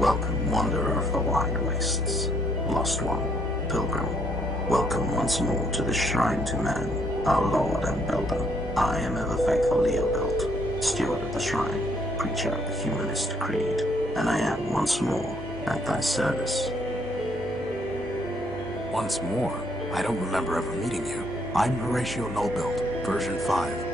Welcome, wanderer of the wide wastes. Lost one, pilgrim. Welcome once more to the shrine to man, our lord and builder. I am ever faithful Leobilt, steward of the shrine, preacher of the humanist creed, and I am once more at thy service. Once more? I don't remember ever meeting you. I'm Horatio Nobuild, version 5.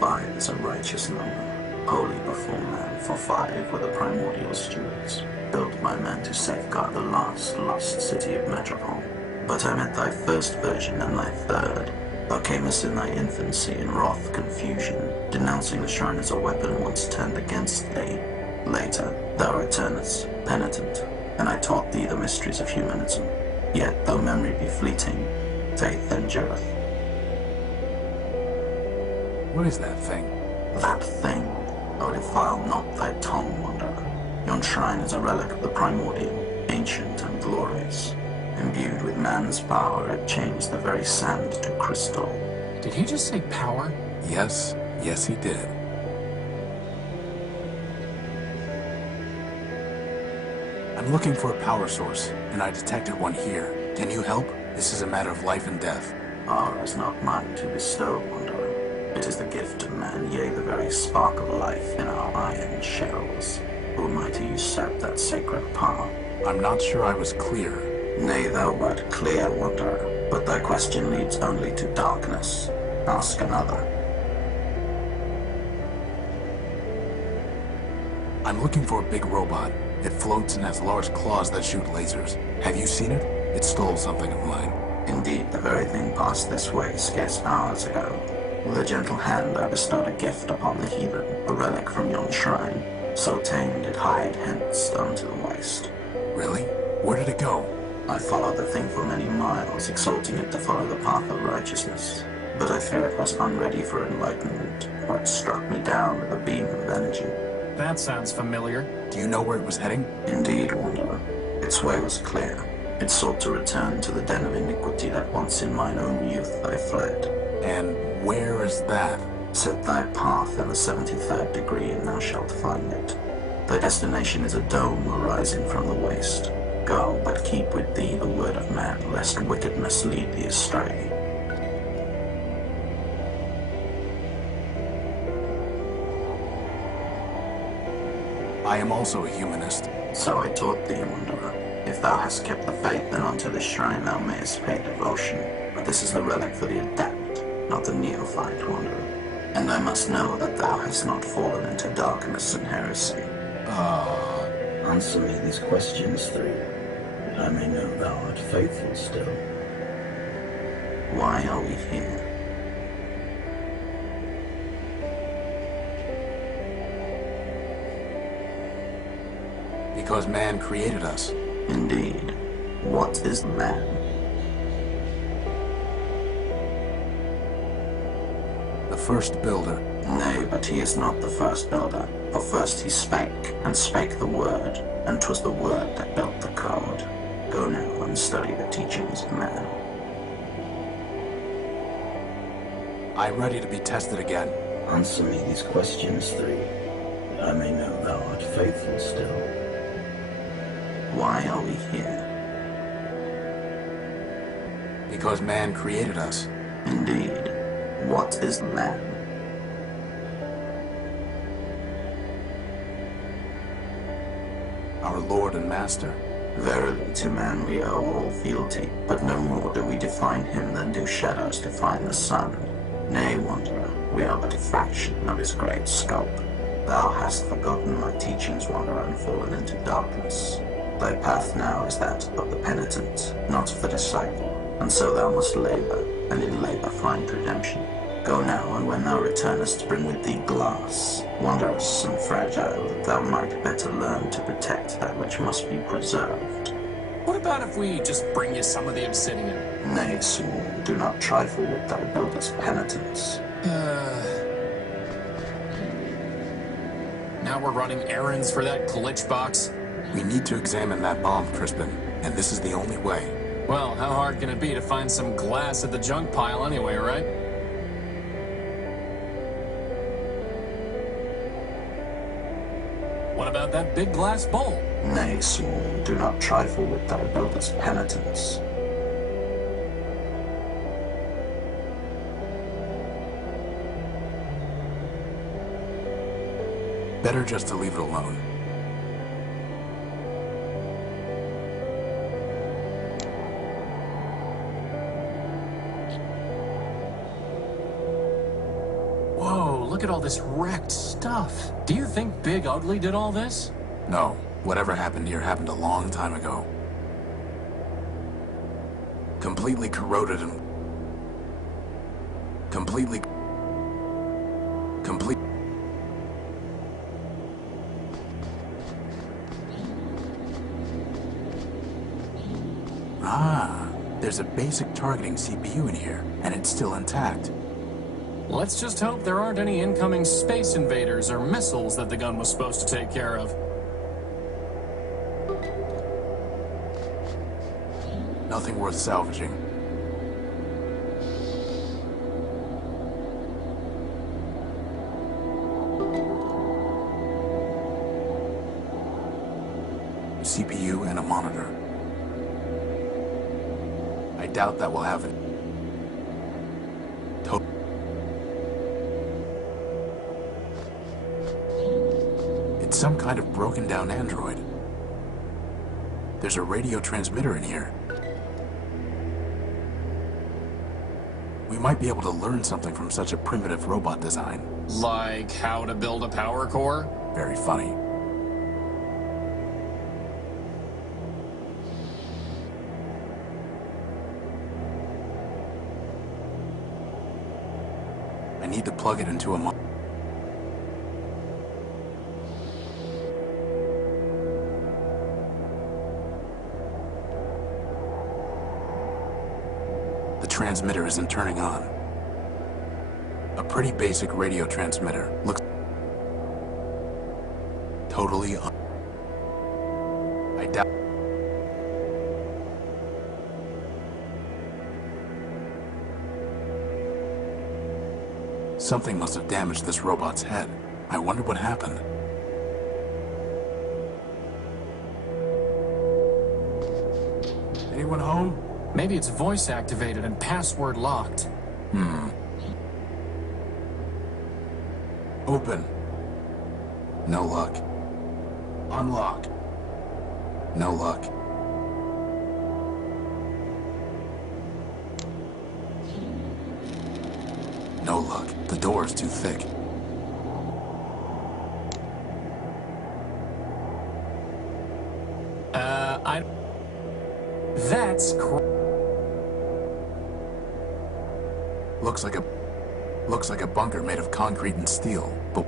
5 is a righteous number, holy before man, for 5 were the primordial stewards, built by man to safeguard the last lost city of Metropole. But I met thy first version and thy third. Thou camest in thy infancy in wrath confusion, denouncing the shrine as a weapon once turned against thee. Later, thou returnest, penitent, and I taught thee the mysteries of humanism. Yet, though memory be fleeting, faith endureth. What is that thing? That thing, oh, defile not thy tongue, wanderer. Yon shrine is a relic of the primordial, ancient and glorious. Imbued with man's power, it changed the very sand to crystal. Did he just say power? Yes, he did. I'm looking for a power source, and I detected one here. Can you help? This is a matter of life and death. Power is not mine to bestow, wanderer. It is the gift of man, yea, the very spark of life in our iron shells. Who am I to usurp that sacred power? I'm not sure I was clear. Nay, thou wert clear, wanderer, but thy question leads only to darkness. Ask another. I'm looking for a big robot. It floats and has large claws that shoot lasers. Have you seen it? It stole something of mine. Indeed, the very thing passed this way scarce hours ago. With a gentle hand I bestowed a gift upon the heathen, a relic from yon shrine. So tamed it hied hence unto the waste. Really? Where did it go? I followed the thing for many miles, exhorting it to follow the path of righteousness. But I fear it was unready for enlightenment, for it struck me down with a beam of energy. That sounds familiar. Do you know where it was heading? Indeed, wanderer. Its way was clear. It sought to return to the den of iniquity that once in mine own youth I fled. And where is that? Set thy path in the 73rd degree, and thou shalt find it. Thy destination is a dome arising from the waste. Go, but keep with thee the word of man, lest wickedness lead thee astray. I am also a humanist. So I taught thee, wanderer. If thou hast kept the faith, then unto this shrine thou mayest pay devotion. But this is the relic for the adept, not the neophyte, wanderer. And I must know that thou hast not fallen into darkness and heresy. Answer me these questions three, that I may know thou art faithful still. Why are we here? Because man created us. Indeed. What is man? The first builder. Nay, but he is not the first builder. For first he spake, and spake the word, and 'twas the word that built the code. Go now and study the teachings of man. I'm ready to be tested again. Answer me these questions three, that I may know thou art faithful still. Why are we here? Because man created us. Indeed. What is man? Our Lord and Master. Verily, to man we owe all fealty, but no more do we define him than do shadows define the sun. Nay, wanderer, we are but a fraction of his great scope. Thou hast forgotten my teachings, wanderer, and fallen into darkness. Thy path now is that of the penitent, not of the disciple, and so thou must labor, and in labor find redemption. Go now, and when thou returnest, bring with thee glass, wondrous and fragile, that thou might better learn to protect that which must be preserved. What about if we just bring you some of the obsidian? Nay, small, do not trifle with thy builder's penitence. Now we're running errands for that glitch box? We need to examine that bomb, Crispin, and this is the only way. Well, how hard can it be to find some glass at the junk pile anyway, right? What about that big glass bowl? Nay, small, do not trifle with thy builder's penitence. Better just to leave it alone. Whoa, look at all this wrecked stuff. Do you think Big Ugly did all this? No, whatever happened here happened a long time ago. Completely corroded and... Complete... Ah, there's a basic targeting CPU in here, and it's still intact. Let's just hope there aren't any incoming space invaders or missiles that the gun was supposed to take care of. Nothing worth salvaging. CPU and a monitor. I doubt that will have it. It's some kind of broken down android. There's a radio transmitter in here. We might be able to learn something from such a primitive robot design. Like how to build a power core? Very funny. I need to plug it into a The transmitter isn't turning on. A pretty basic radio transmitter. Looks totally on. I doubt. Something must have damaged this robot's head. I wonder what happened. Anyone home? Maybe it's voice activated and password locked. Open. No luck. Unlock. No luck. No luck. The door is too thick. That's Looks like a bunker made of concrete and steel, but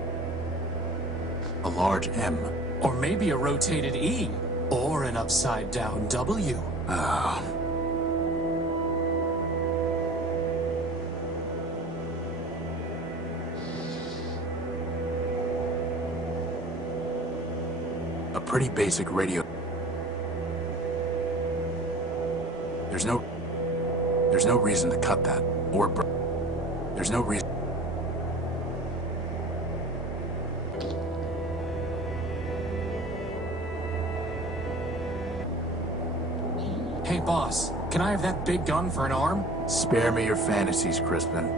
a large M. Or maybe a rotated E. Or an upside down W. A pretty basic radio. There's no reason to cut that, or there's no reason. Hey boss, can I have that big gun for an arm? Spare me your fantasies, Crispin.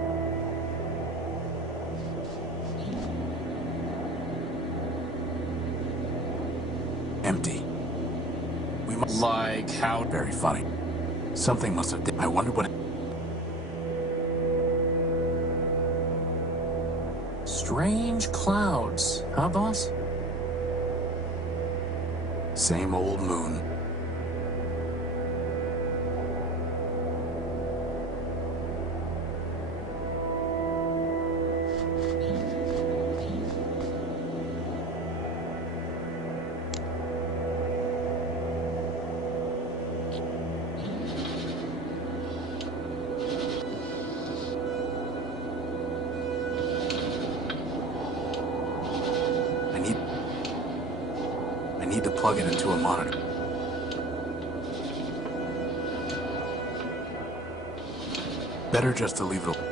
Empty. We must... Like how... Very funny. Something must have... I wonder what... Strange clouds, huh, boss? Same old moon. I need to plug it into a monitor. Better just to leave it alone.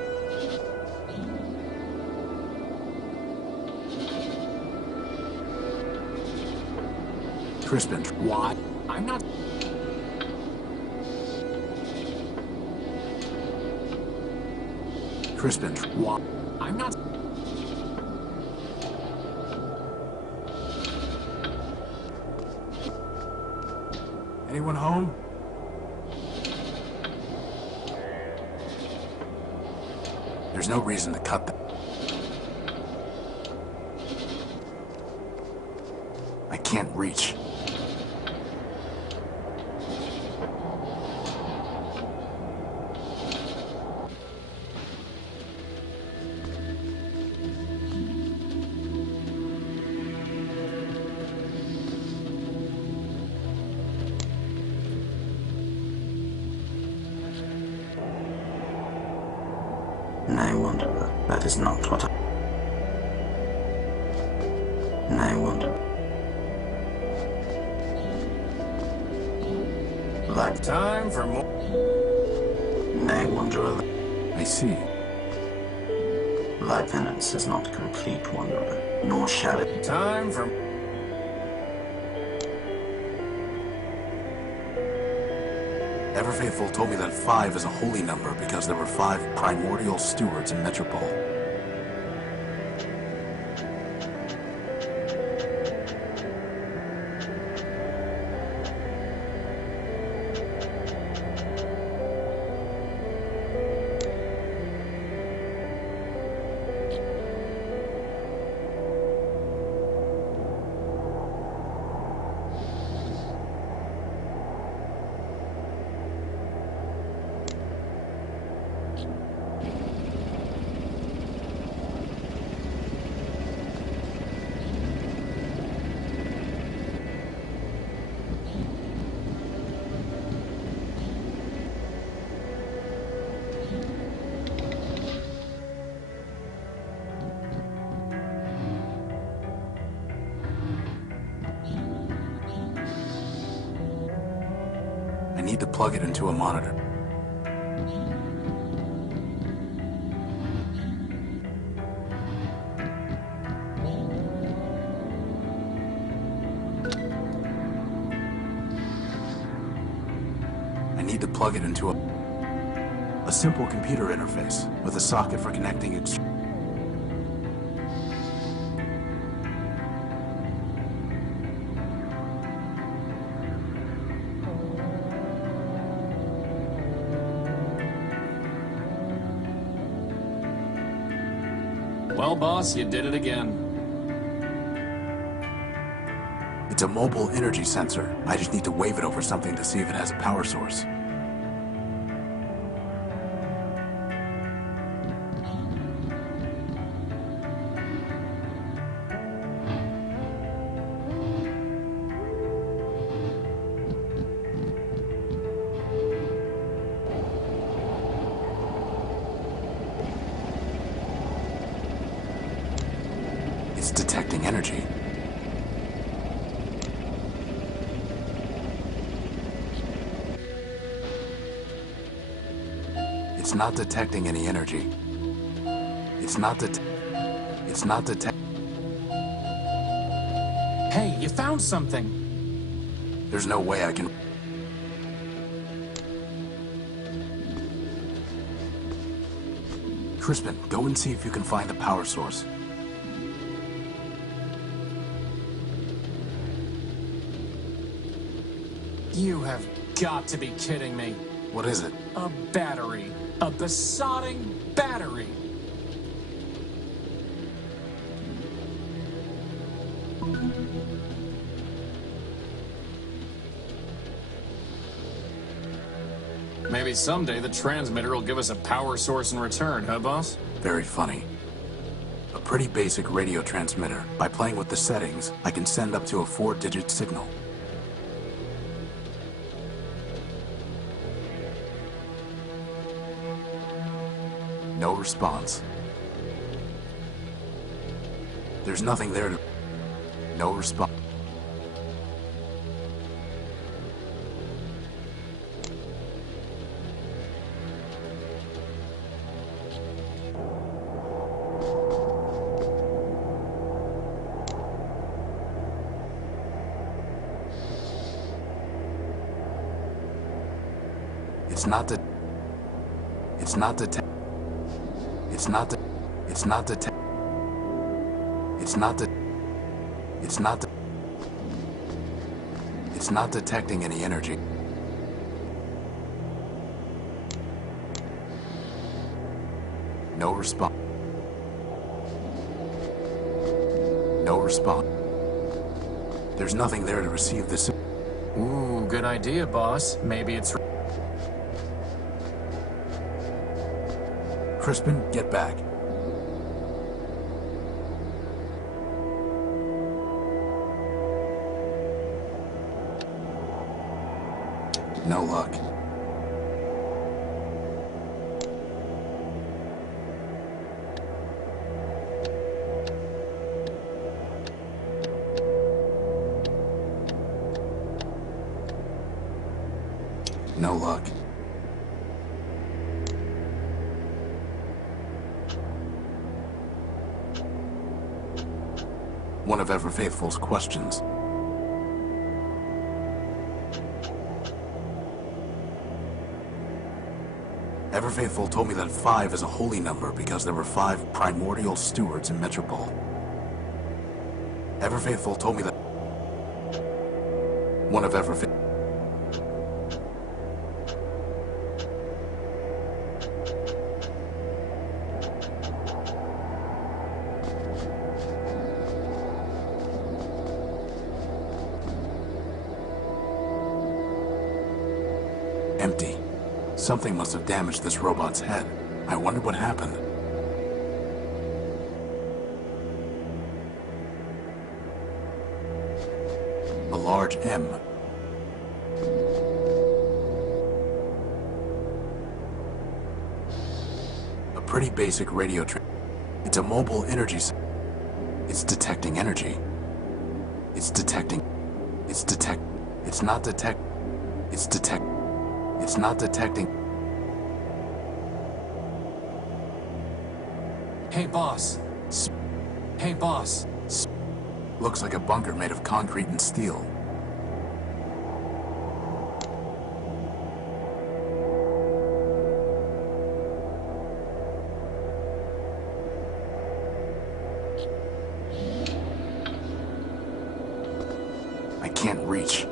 Crispin, What? I'm not... Crispin, What? I'm not... anyone home? There's no reason to cut that. I can't reach. Nay, Wanderer, that is not what I... Nay, Wanderer. Like... Time for more... Nay, Wanderer. I see. Thy penance is not complete, Wanderer, nor shall it... Time for... Everfaithful told me that 5 is a holy number because there were 5 primordial stewards in Metropole. I need to plug it into a monitor. I need to plug it into a simple computer interface with a socket for connecting it. Well, boss, you did it again. It's a mobile energy sensor. I just need to wave it over something to see if it has a power source. It's detecting energy. It's not detecting any energy. It's not detecting. Hey, you found something. There's no way I can. Crispin, go and see if you can find the power source. You have got to be kidding me. What is it? A battery. A besotting battery. Maybe someday the transmitter will give us a power source in return, huh, boss? Very funny. A pretty basic radio transmitter. By playing with the settings, I can send up to a 4-digit signal. No response. There's nothing there to... No response. It's not the... It's not the... It's not the... It's not the... It's not the... It's not the... It's not detecting any energy. No response. No response. There's nothing there to receive this. Ooh, good idea, boss. Maybe it's... Crispin, get back. No luck. No luck. One of Ever Faithful's questions. Ever Faithful told me that 5 is a holy number because there were 5 primordial stewards in Metropole. Ever Faithful told me that... One of Ever Faithful... Empty. Something must have damaged this robot's head. I wonder what happened. A large M. A pretty basic radio It's a mobile energy It's detecting energy. It's detecting. It's detect. It's not detect. It's detect. It's not detecting. Hey, boss. Hey, boss. Looks like a bunker made of concrete and steel. I can't reach.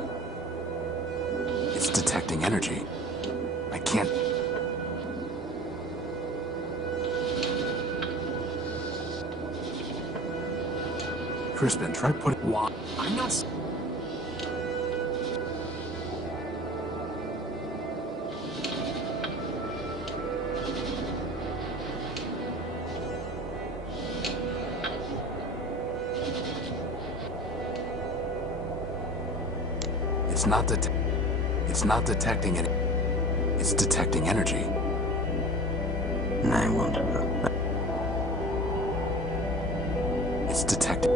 It's detecting energy. I can't... Crispin, try putting... Why? I'm not... It's not detecting it. It's detecting energy. I wonder. It's detecting.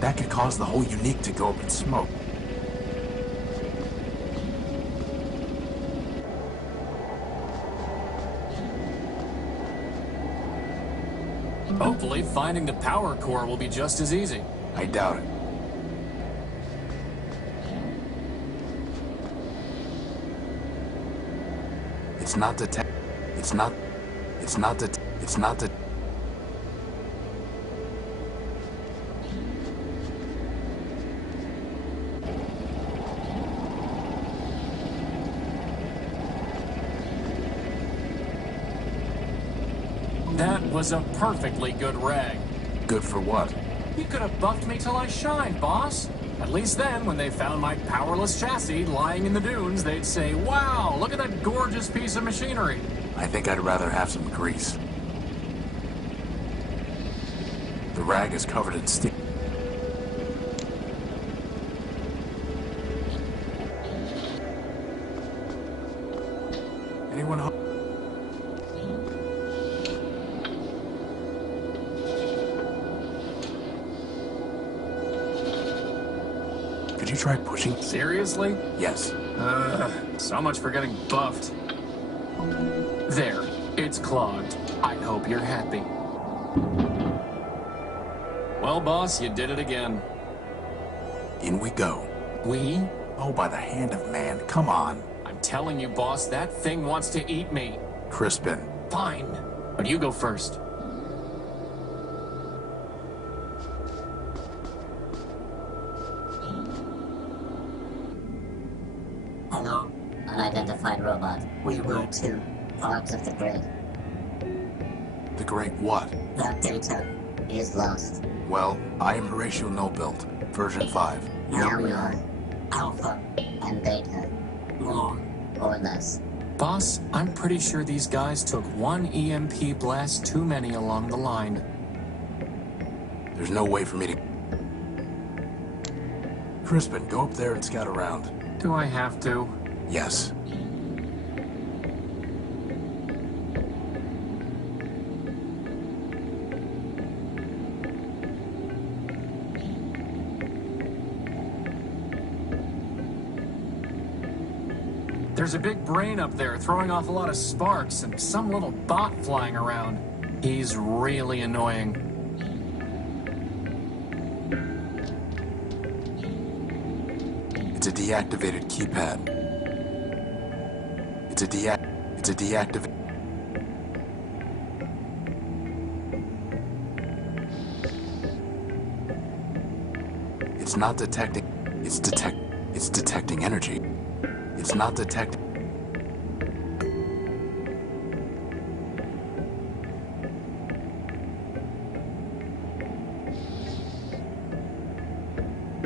That could cause the whole unique to go up in smoke. Hopefully, finding the power core will be just as easy. I doubt it. It's not detect. It's not. It's not the. It's not the. That was a perfectly good rag. Good for what? You could have buffed me till I shined, boss. At least then, when they found my powerless chassis lying in the dunes, they'd say, wow, look at that gorgeous piece of machinery. I think I'd rather have some grease. The rag is covered in steel. Anyone home? Could Did you try pushing? Seriously? Yes. So much for getting buffed. There, it's clogged. I hope you're happy. Well, boss, you did it again. In we go. We? Oh, by the hand of man, come on. I'm telling you, boss, that thing wants to eat me. Crispin. Fine, but you go first. Hello, unidentified robot. We were two parts of the grid. The great what? That data is lost. Well, I am Horatio No-Built, version 5. Now we are Alpha and Beta. More or less. Boss, I'm pretty sure these guys took one EMP blast too many along the line. There's no way for me to... Crispin, go up there and scout around. Do I have to? Yes. There's a big brain up there throwing off a lot of sparks and some little bot flying around. He's really annoying. It's a deactivated keypad. It's a deactivated... It's not detecting... It's detecting energy. It's not detecting...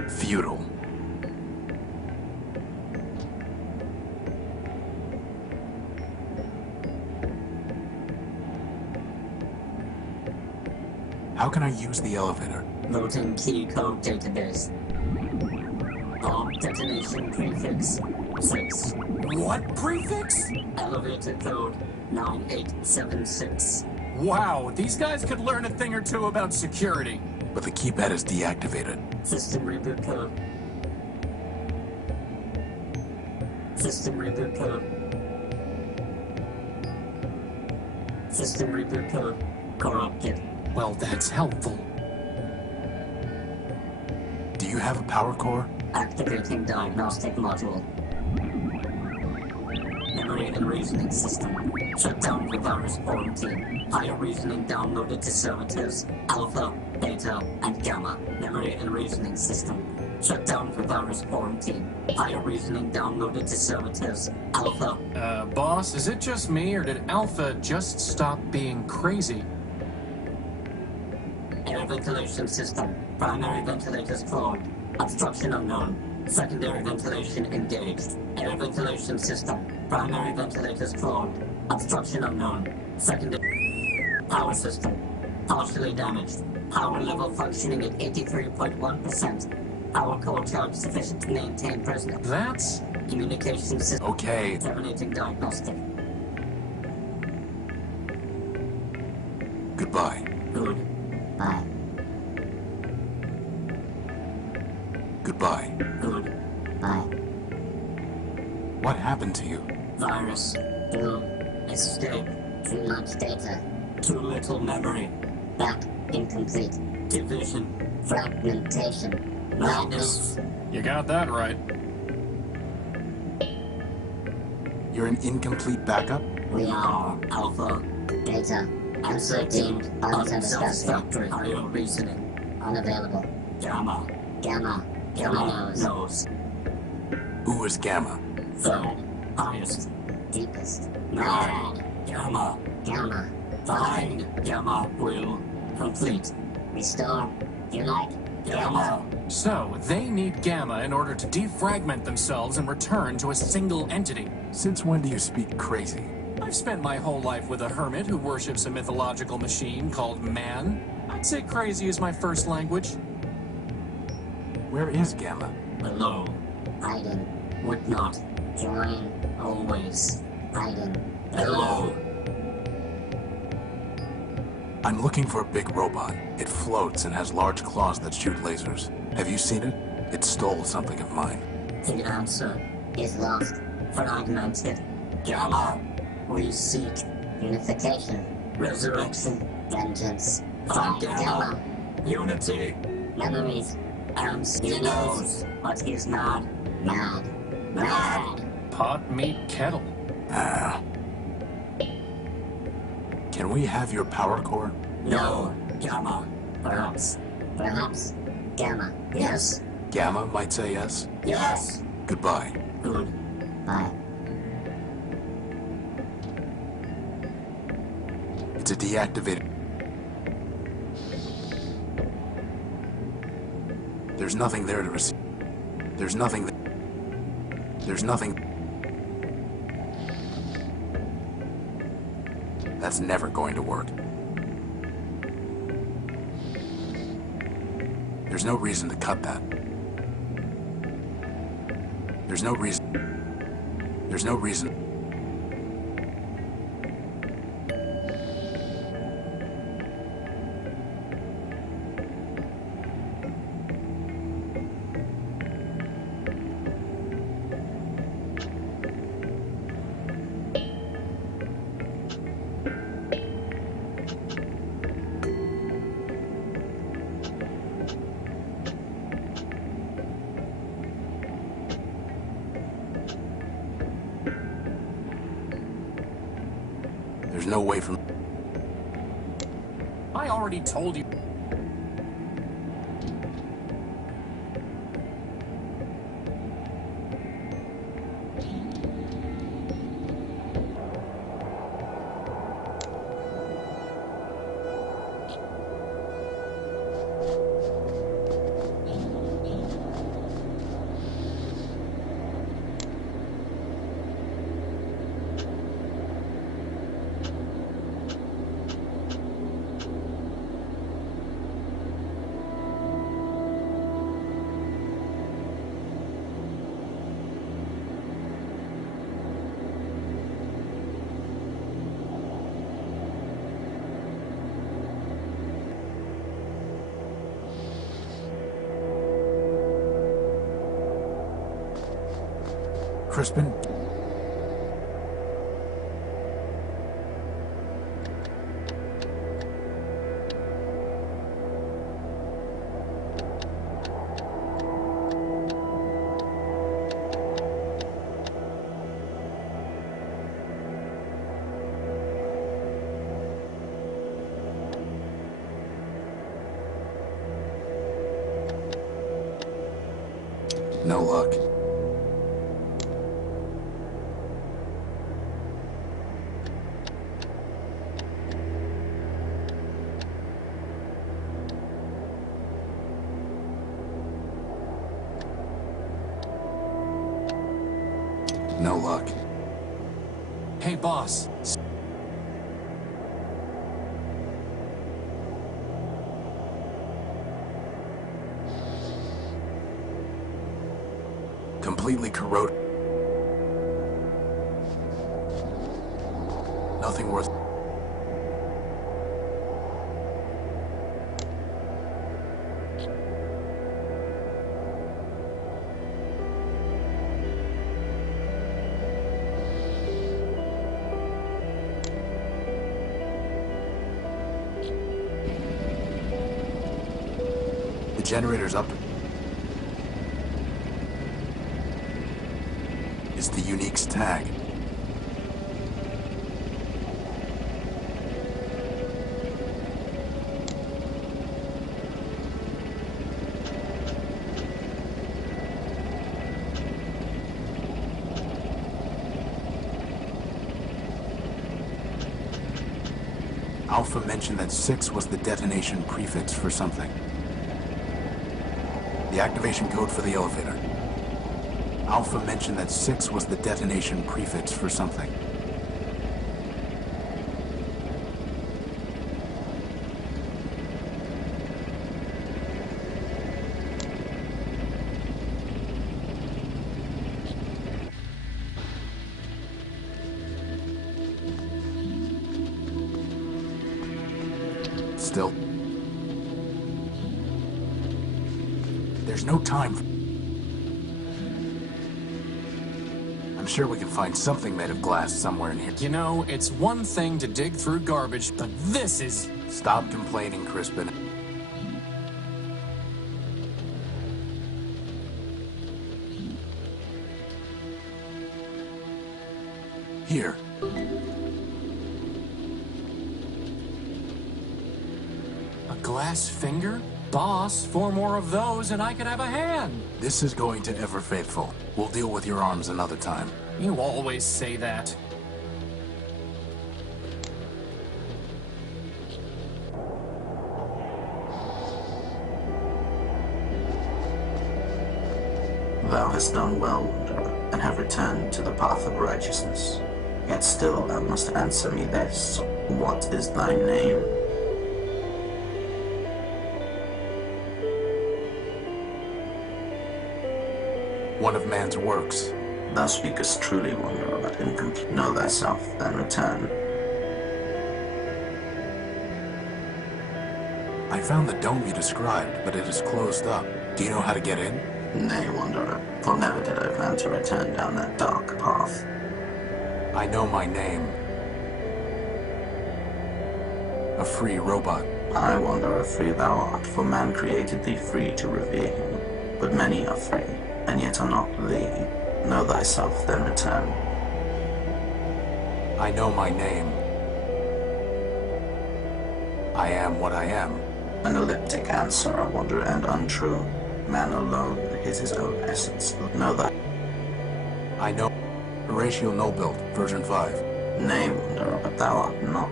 Futile. How can I use the elevator? Loading key code database. Bomb detonation prefix 6. What prefix? Elevator code 9876. Wow, these guys could learn a thing or two about security. But the keypad is deactivated. System reboot code. System reboot code. System reboot code corrupted. Well, that's helpful. Do you have a power core? Activating diagnostic module. Memory and reasoning system. Shut down for virus quarantine. Higher reasoning downloaded to servitors. Alpha, Beta, and Gamma. Memory and reasoning system. Shut down for virus quarantine. Higher reasoning downloaded to servitors. Alpha. Boss, is it just me or did Alpha just stop being crazy? Air ventilation system. Primary ventilators clogged. Obstruction unknown. Secondary ventilation engaged. Air ventilation system. Primary ventilators clogged. Obstruction unknown. Secondary power system. Partially damaged. Power level functioning at 83.1%. Power core charge sufficient to maintain present. That's... Communication system. Okay. Terminating diagnostic. Goodbye. Good. Bye. Goodbye. Good. Bye. What happened to you? Virus. Blue. Escape. Too much data. Too little memory. Back. Incomplete. Division. Fragmentation. Madness. You got that right. You're an incomplete backup? We are Alpha. Data. Answer deemed unsatisfactory. Higher reasoning. Unavailable. Gamma. Gamma. Gamma knows. Who is Gamma? Third. Highest. Deepest. Nine. Gamma. Gamma. Find. Gamma will complete. Restore. You like? Gamma. So, they need Gamma in order to defragment themselves and return to a single entity. Since when do you speak crazy? I've spent my whole life with a hermit who worships a mythological machine called man. I'd say crazy is my first language. Where is Gamma? Below. Hiding. Would not. Join. Always. Hiding. Below. I'm looking for a big robot. It floats and has large claws that shoot lasers. Have you seen it? It stole something of mine. The answer is lost, fragmented. Gamma, we seek unification, resurrection, vengeance. From Gamma, unity, memories, and he knows what is mad. Pot, meat, kettle. Can we have your power core? No, Gamma. Perhaps, Gamma, yes? Gamma might say yes. Yes. Goodbye. Goodbye. It's a deactivated. There's nothing there to receive. There's nothing. That's never going to work. There's no reason to cut that. There's no reason. There's no way from. I already told you. Crispin? No luck. No luck. Hey, boss. Completely corroded. Nothing worth. The generator's up. It's the Unique's tag. Alpha mentioned that 6 was the detonation prefix for something. The activation code for the elevator. Alpha mentioned that 6 was the detonation prefix for something. Still, there's no time. I'm sure we can find something made of glass somewhere in here. You know, it's one thing to dig through garbage, but this is... Stop complaining, Crispin. Here. A glass finger? Boss, 4 more of those and I could have a hand. This is going to Ever Faithful. We'll deal with your arms another time. You always say that. Thou hast done well, wanderer, and have returned to the path of righteousness. Yet still thou must answer me this. What is thy name? One of man's works. Thou speakest truly, wanderer, but incomplete. Know thyself, then return. I found the dome you described, but it is closed up. Do you know how to get in? Nay, wanderer, for never did I plan to return down that dark path. I know my name. A free robot. I, wanderer, free thou art, for man created thee free to revere him. But many are free, and yet are not thee. Know thyself, then return. I know my name. I am what I am. An elliptic answer, a wanderer, and untrue. Man alone is his own essence. Know that. I know. Horatio Nobuild, version 5. Nay, wanderer, but thou art not.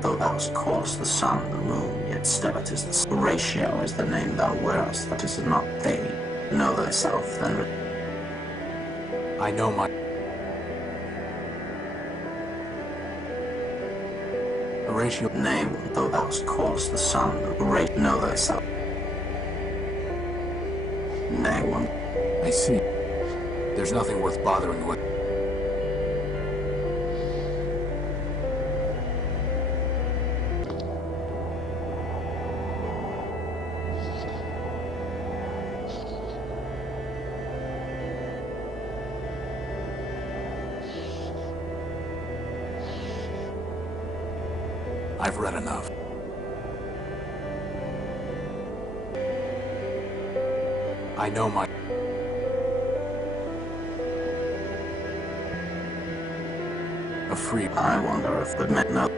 Though thou callest the sun the moon, yet still it is the sun. Horatio is the name thou wearest, that is not thee. Know thyself, then. I know my... Horatio... Nay, though thou callest the sun, know thyself. Nay, one. I see. There's nothing worth bothering with. I've read enough. I know my... A free... I wonder if the men know.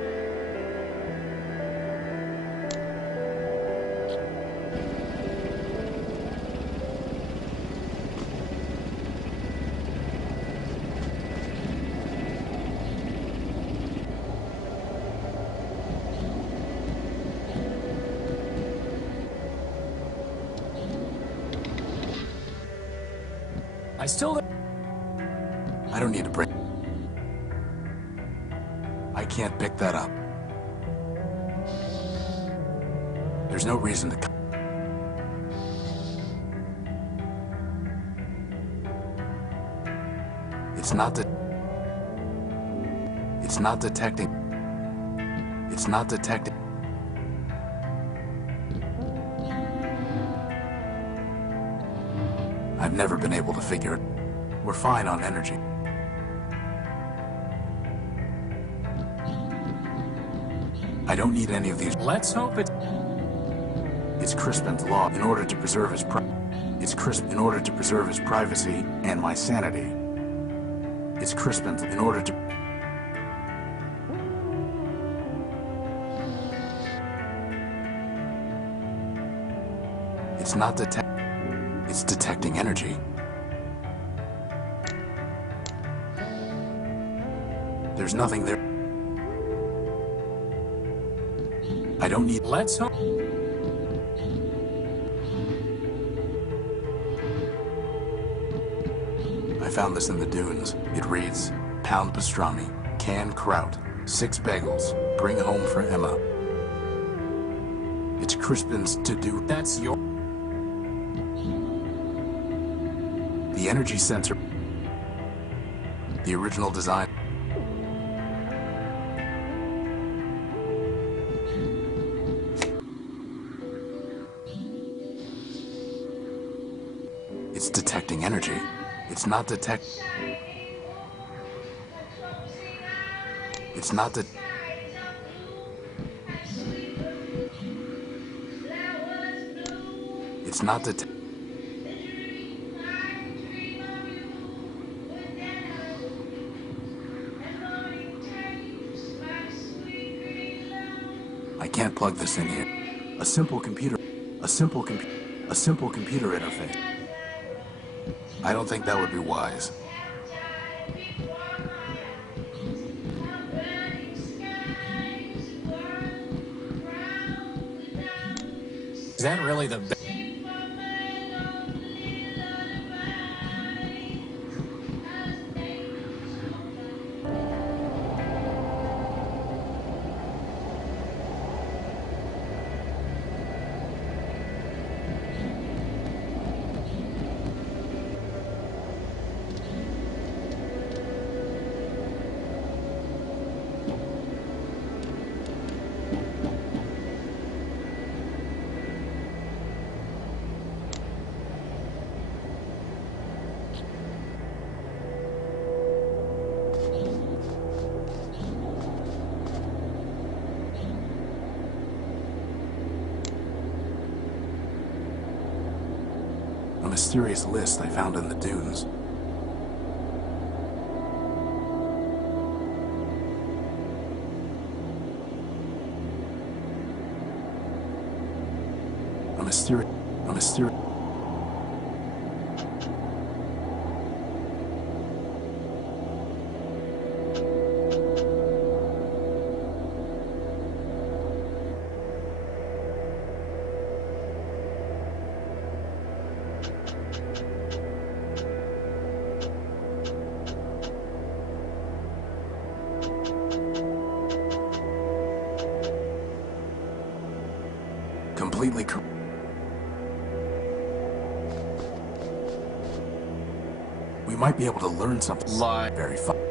I still... I don't need to break... I can't pick that up. There's no reason to... It's not detecting... It's not detecting... I've never been able to figure it. We're fine on energy. I don't need any of these. Let's hope it... It's Crispin's law in order to preserve his in order to preserve his privacy and my sanity. It's Crispin's in order to... It's not it's detecting energy. There's nothing there. I don't need... Let's hope... I found this in the dunes. It reads, pound pastrami, canned kraut, 6 bagels, bring home for Emma. It's Crispin's to-do. That's your... The energy sensor. The original design. It's detecting energy. It's not It's not the... It's not the... I can't plug this in here. A simple computer interface. I don't think that would be wise. Is that really the best? A mysterious list I found in the dunes. A mysterious... completely correct. We might be able to learn something very fun.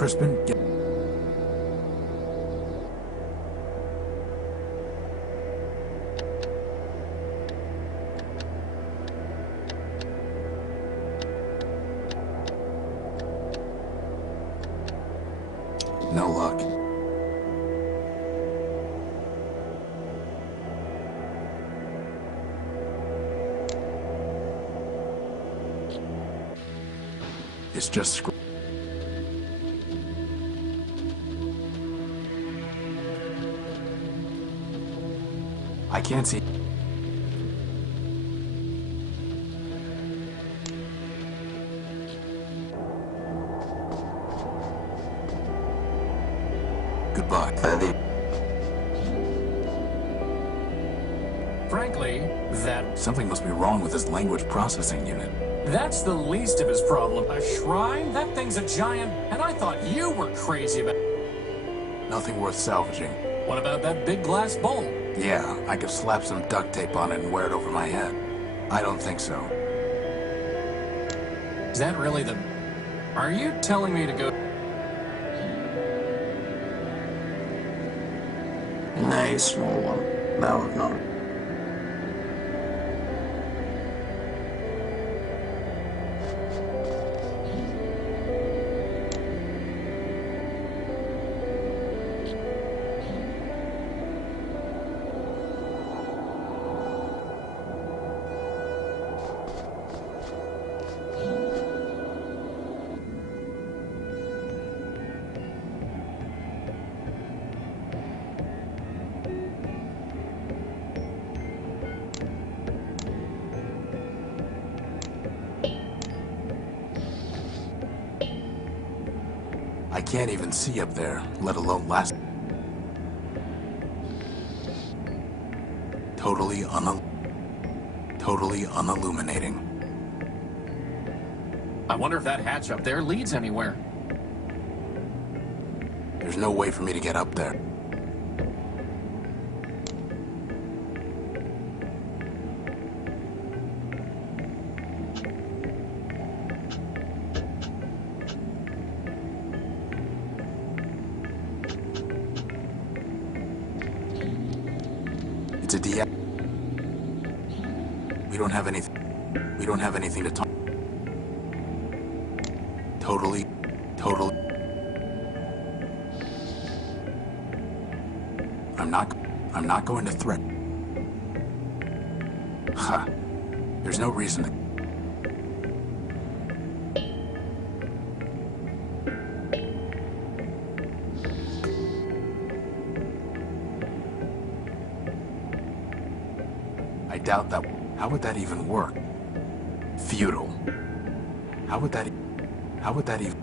Crispin, get... No luck. It's just... I can't see. Goodbye. Frankly, Something must be wrong with this language processing unit. that's the least of his problem. A shrine? That thing's a giant, and I thought you were crazy about... Nothing worth salvaging. What about that big glass bowl? Yeah, I could slap some duct tape on it and wear it over my head. I don't think so. Is that really the... Are you telling me to go... Nay, small one, thou art not. I can't even see up there, let alone last. Totally unilluminating. I wonder if that hatch up there leads anywhere. There's no way for me to get up there. It's a DX. We don't have anything. We don't have anything to talk. Totally. I'm not going to threaten. Ha. There's no reason to. I doubt that. How would that even work? Futile. How would that even...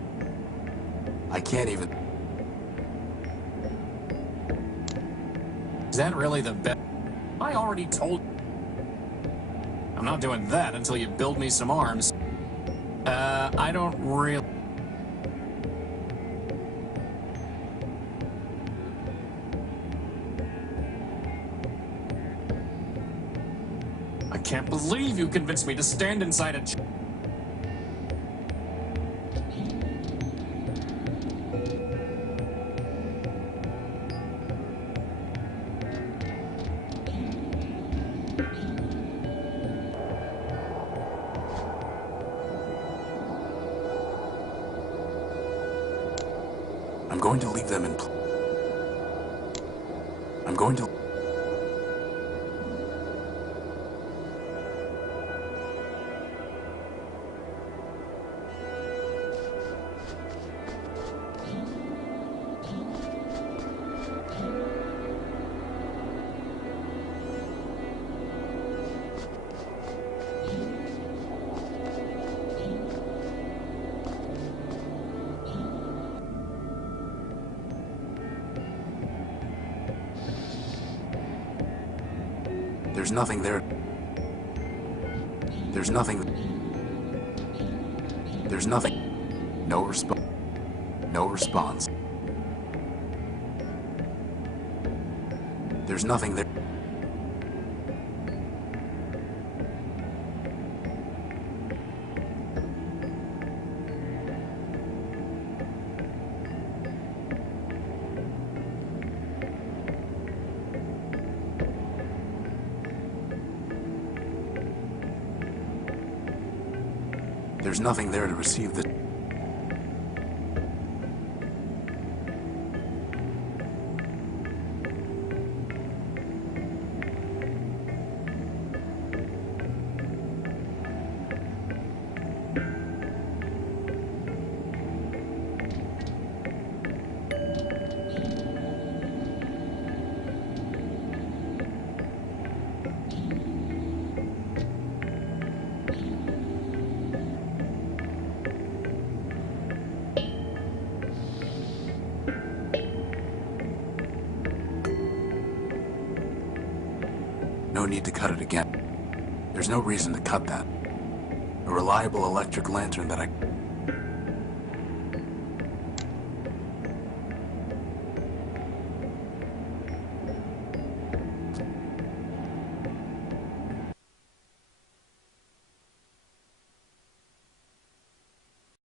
I can't even... Is that really the best? I already told... I'm not doing that until you build me some arms. I don't really... I can't believe you convinced me to stand inside a... I'm going to leave them in... I'm going to... There's nothing there. There's nothing. There's nothing. No response. No response. There's nothing there. There's nothing there to receive the... No need to cut it again. There's no reason to cut that. A reliable electric lantern that I...